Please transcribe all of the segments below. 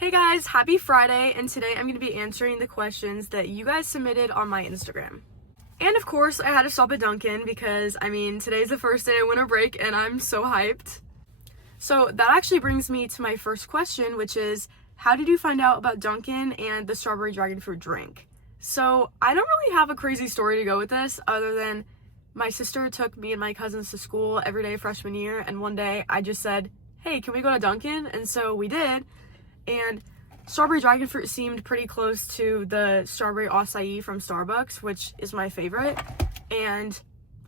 Hey guys, happy Friday, and today I'm going to be answering the questions that you guys submitted on my Instagram. And of course, I had to stop at Dunkin' because, today's the first day of winter break and I'm so hyped. So that actually brings me to my first question, which is, how did you find out about Dunkin' and the strawberry dragon fruit drink? So I don't really have a crazy story to go with this other than my sister took me and my cousins to school every day freshman year, and one day I just said, hey, can we go to Dunkin'? And so we did. And strawberry dragon fruit seemed pretty close to the strawberry acai from Starbucks, which is my favorite. And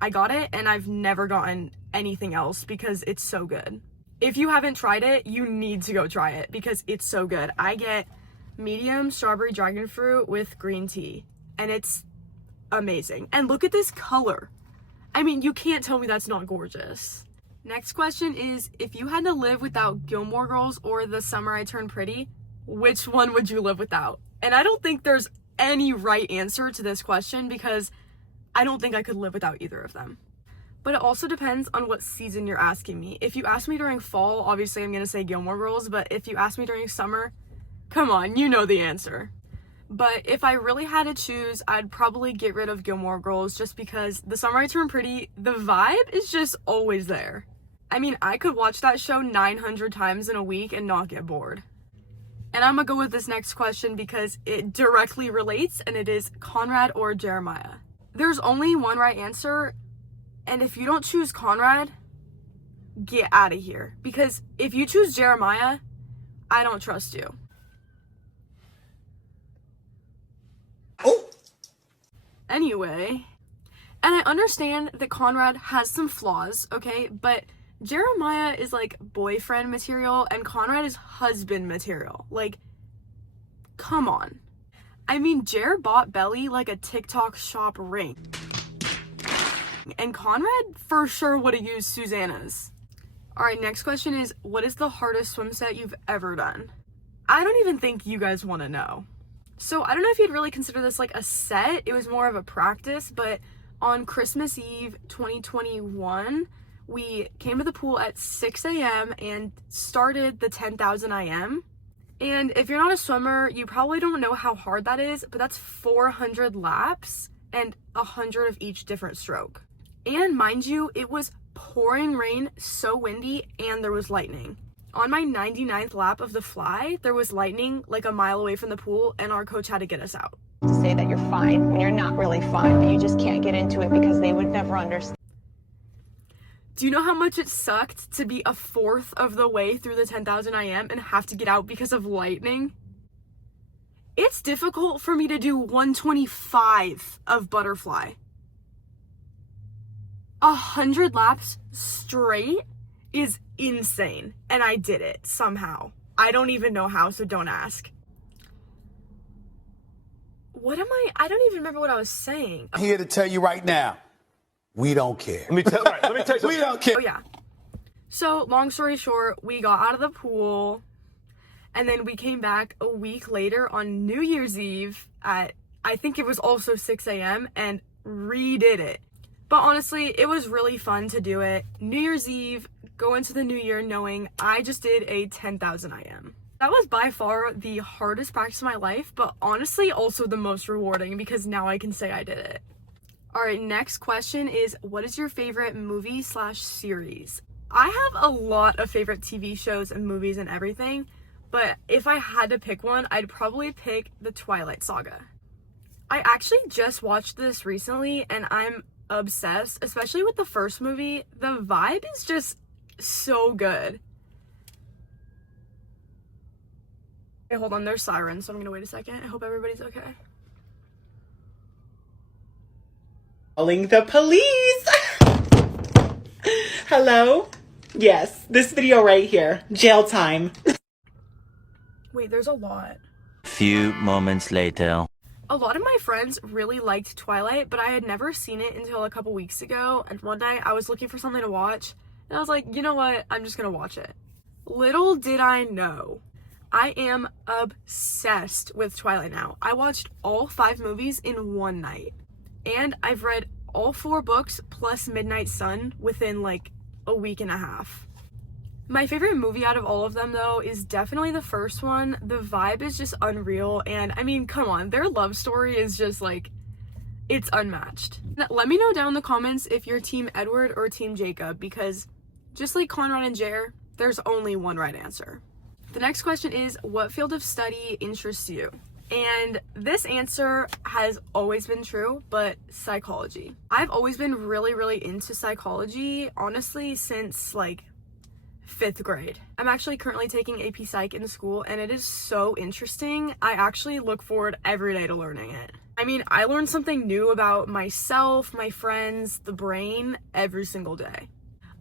I got it, and I've never gotten anything else because it's so good. If you haven't tried it, you need to go try it because it's so good. I get medium strawberry dragon fruit with green tea, and it's amazing. And look at this color. You can't tell me that's not gorgeous. Next question is, if you had to live without Gilmore Girls or The Summer I Turned Pretty, which one would you live without? And I don't think there's any right answer to this question because I don't think I could live without either of them. But it also depends on what season you're asking me. If you ask me during fall, obviously I'm gonna say Gilmore Girls, but if you ask me during summer, come on, you know the answer. But if I really had to choose, I'd probably get rid of Gilmore Girls just because The Summer I Turned Pretty, the vibe is just always there. I could watch that show 900 times in a week and not get bored. And I'm gonna go with this next question because it directly relates, and it is Conrad or Jeremiah. There's only one right answer, and if you don't choose Conrad, get out of here. Because if you choose Jeremiah, I don't trust you. Oh! Anyway, and I understand that Conrad has some flaws, okay, but Jeremiah is like boyfriend material and Conrad is husband material. Like, come on. Jer bought Belly like a TikTok shop ring. And Conrad for sure would have used Susanna's. Alright, next question is, what is the hardest swim set you've ever done? I don't even think you guys want to know. So I don't know if you'd really consider this like a set. It was more of a practice, but on Christmas Eve 2021, we came to the pool at 6 a.m. and started the 10,000 IM. And if you're not a swimmer, you probably don't know how hard that is, but that's 400 laps and 100 of each different stroke. And mind you, it was pouring rain, so windy, and there was lightning. On my 99th lap of the fly, there was lightning like a mile away from the pool, and our coach had to get us out. To say that you're fine when you're not really fine, but you just can't get into it because they would never understand. Do you know how much it sucked to be a fourth of the way through the 10,000 IM and have to get out because of lightning? It's difficult for me to do 125 of butterfly. 100 laps straight is insane, and I did it somehow. I don't even know how, so don't ask. I don't even remember what I was saying. I'm here to tell you right now, we don't care. Let me tell you. We don't care. Oh yeah. So long story short, we got out of the pool, and then we came back a week later on New Year's Eve at, I think it was also 6 a.m. and redid it. But honestly, it was really fun to do it. New Year's Eve, go into the new year knowing I just did a 10,000 IM. That was by far the hardest practice of my life, but honestly also the most rewarding because now I can say I did it. Alright, next question is, what is your favorite movie/series? I have a lot of favorite TV shows and movies and everything, but if I had to pick one, I'd probably pick The Twilight Saga. I actually just watched this recently and I'm obsessed, especially with the first movie. The vibe is just so good. Okay, hold on, there's sirens, so I'm gonna wait a second. I hope everybody's okay. Calling the police. Hello? Yes, this video right here. Jail time. Wait, there's a lot. Few moments later. A lot of my friends really liked Twilight, but I had never seen it until a couple weeks ago, and one night I was looking for something to watch, and I was like, you know what, I'm just gonna watch it. Little did I know, I am obsessed with Twilight now. I watched all 5 movies in one night, and I've read all 4 books plus Midnight Sun within like a week and a half. My favorite movie out of all of them, though, is definitely the first one. The vibe is just unreal, and I mean, come on, their love story is just like, it's unmatched. Let me know down in the comments if you're Team Edward or Team Jacob, because just like Conrad and Jer, there's only one right answer. The next question is, what field of study interests you? And this answer has always been true, but psychology. I've always been really, really into psychology, honestly, since like 5th grade. I'm actually currently taking AP Psych in school, and it is so interesting. I actually look forward every day to learning it. I mean, I learn something new about myself, my friends, the brain every single day.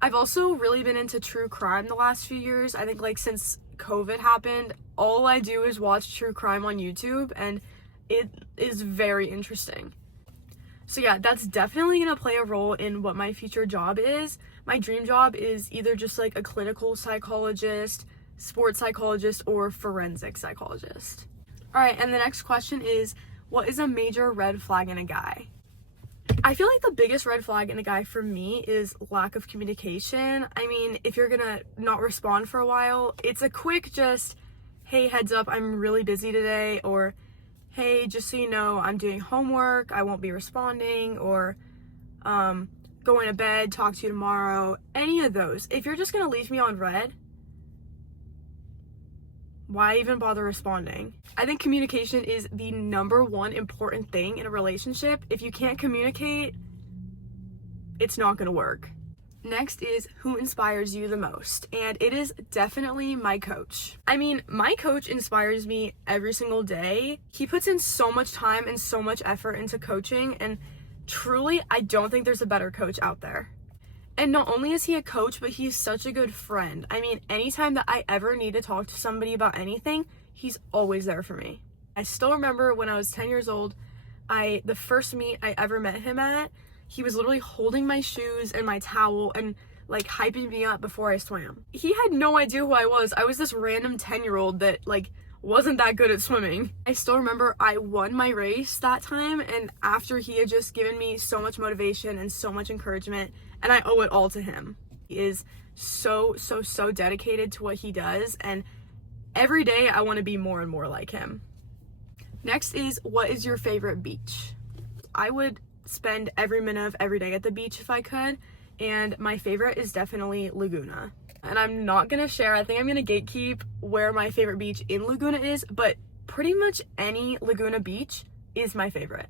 I've also really been into true crime the last few years. I think like since COVID happened, all I do is watch true crime on YouTube, and it is very interesting. So yeah, that's definitely gonna play a role in what my future job is. My dream job is either just like a clinical psychologist, sports psychologist, or forensic psychologist. All right, and the next question is, what is a major red flag in a guy? I feel like the biggest red flag in a guy for me is lack of communication. I mean, if you're gonna not respond for a while, it's a quick just, hey, heads up, I'm really busy today, or hey, just so you know, I'm doing homework, I won't be responding, or going to bed, talk to you tomorrow. Any of those. If you're just gonna leave me on red, why even bother responding? I think communication is the number one important thing in a relationship. If you can't communicate, it's not gonna work. Next is, who inspires you the most? And it is definitely my coach. I mean, my coach inspires me every single day. He puts in so much time and so much effort into coaching, and truly, I don't think there's a better coach out there. And not only is he a coach, but he's such a good friend. I mean, anytime that I ever need to talk to somebody about anything, he's always there for me. I still remember when I was 10 years old, the first meet I ever met him at, he was literally holding my shoes and my towel and like hyping me up before I swam. He had no idea who I was. I was this random 10-year-old that like wasn't that good at swimming. I still remember I won my race that time, and after he had just given me so much motivation and so much encouragement, and I owe it all to him. He is so dedicated to what he does, and every day I want to be more and more like him. Next is, what is your favorite beach? I would spend every minute of every day at the beach if I could, and my favorite is definitely Laguna. And I'm not gonna share, I think I'm gonna gatekeep where my favorite beach in Laguna is, but pretty much any Laguna beach is my favorite.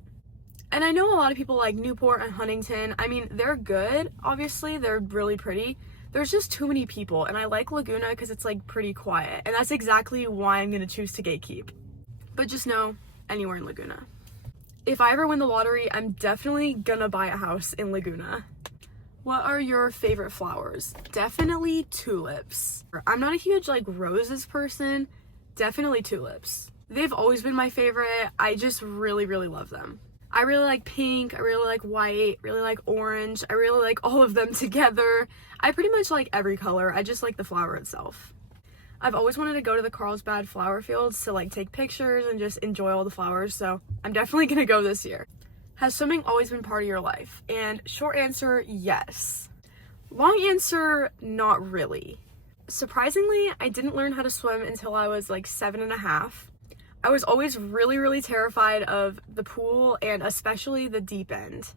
And I know a lot of people like Newport and Huntington. I mean, they're good, obviously, they're really pretty. There's just too many people, and I like Laguna because it's like pretty quiet, and that's exactly why I'm gonna choose to gatekeep. But just know, anywhere in Laguna. If I ever win the lottery, I'm definitely gonna buy a house in Laguna. What are your favorite flowers? Definitely tulips. I'm not a huge like roses person, definitely tulips. They've always been my favorite. I just really love them. I really like pink, I really like white, really like orange, I really like all of them together. I pretty much like every color, I just like the flower itself. I've always wanted to go to the Carlsbad flower fields to like take pictures and just enjoy all the flowers, so I'm definitely gonna go this year. Has swimming always been part of your life? And short answer, yes. Long answer, not really. Surprisingly, I didn't learn how to swim until I was like 7.5. I was always really terrified of the pool, and especially the deep end.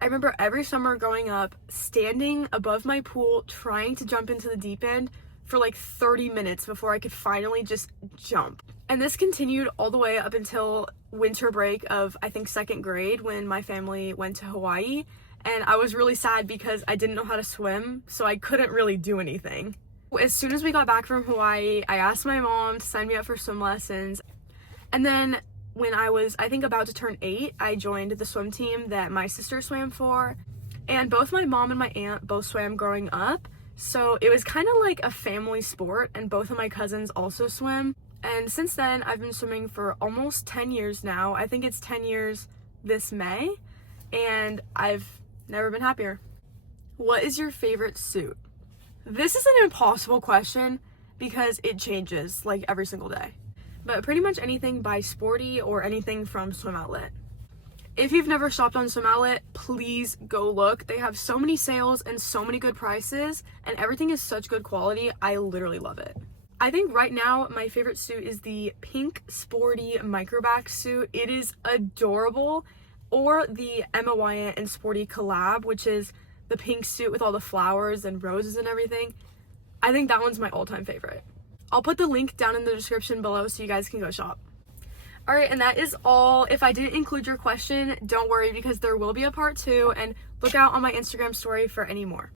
I remember every summer growing up, standing above my pool trying to jump into the deep end for like 30 minutes before I could finally just jump. And this continued all the way up until winter break of, I think, 2nd grade, when my family went to Hawaii, and I was really sad because I didn't know how to swim, so I couldn't really do anything. As soon as we got back from Hawaii, I asked my mom to sign me up for swim lessons, and then when I was, I think, about to turn 8, I joined the swim team that my sister swam for, and both my mom and my aunt both swam growing up, so it was kind of like a family sport, and both of my cousins also swim. And since then, I've been swimming for almost 10 years now. I think it's 10 years this May, and I've never been happier. What is your favorite suit? This is an impossible question because it changes like every single day. But pretty much anything by Sporty or anything from Swim Outlet. If you've never shopped on Swim Outlet, please go look. They have so many sales and so many good prices, and everything is such good quality. I literally love it. I think right now my favorite suit is the pink sporty microback suit. It is adorable. Or the Emma Wyatt and Sporty collab, which is the pink suit with all the flowers and roses and everything. I think that one's my all-time favorite. I'll put the link down in the description below so you guys can go shop. Alright, and that is all. If I didn't include your question, don't worry because there will be a part 2, and look out on my Instagram story for any more.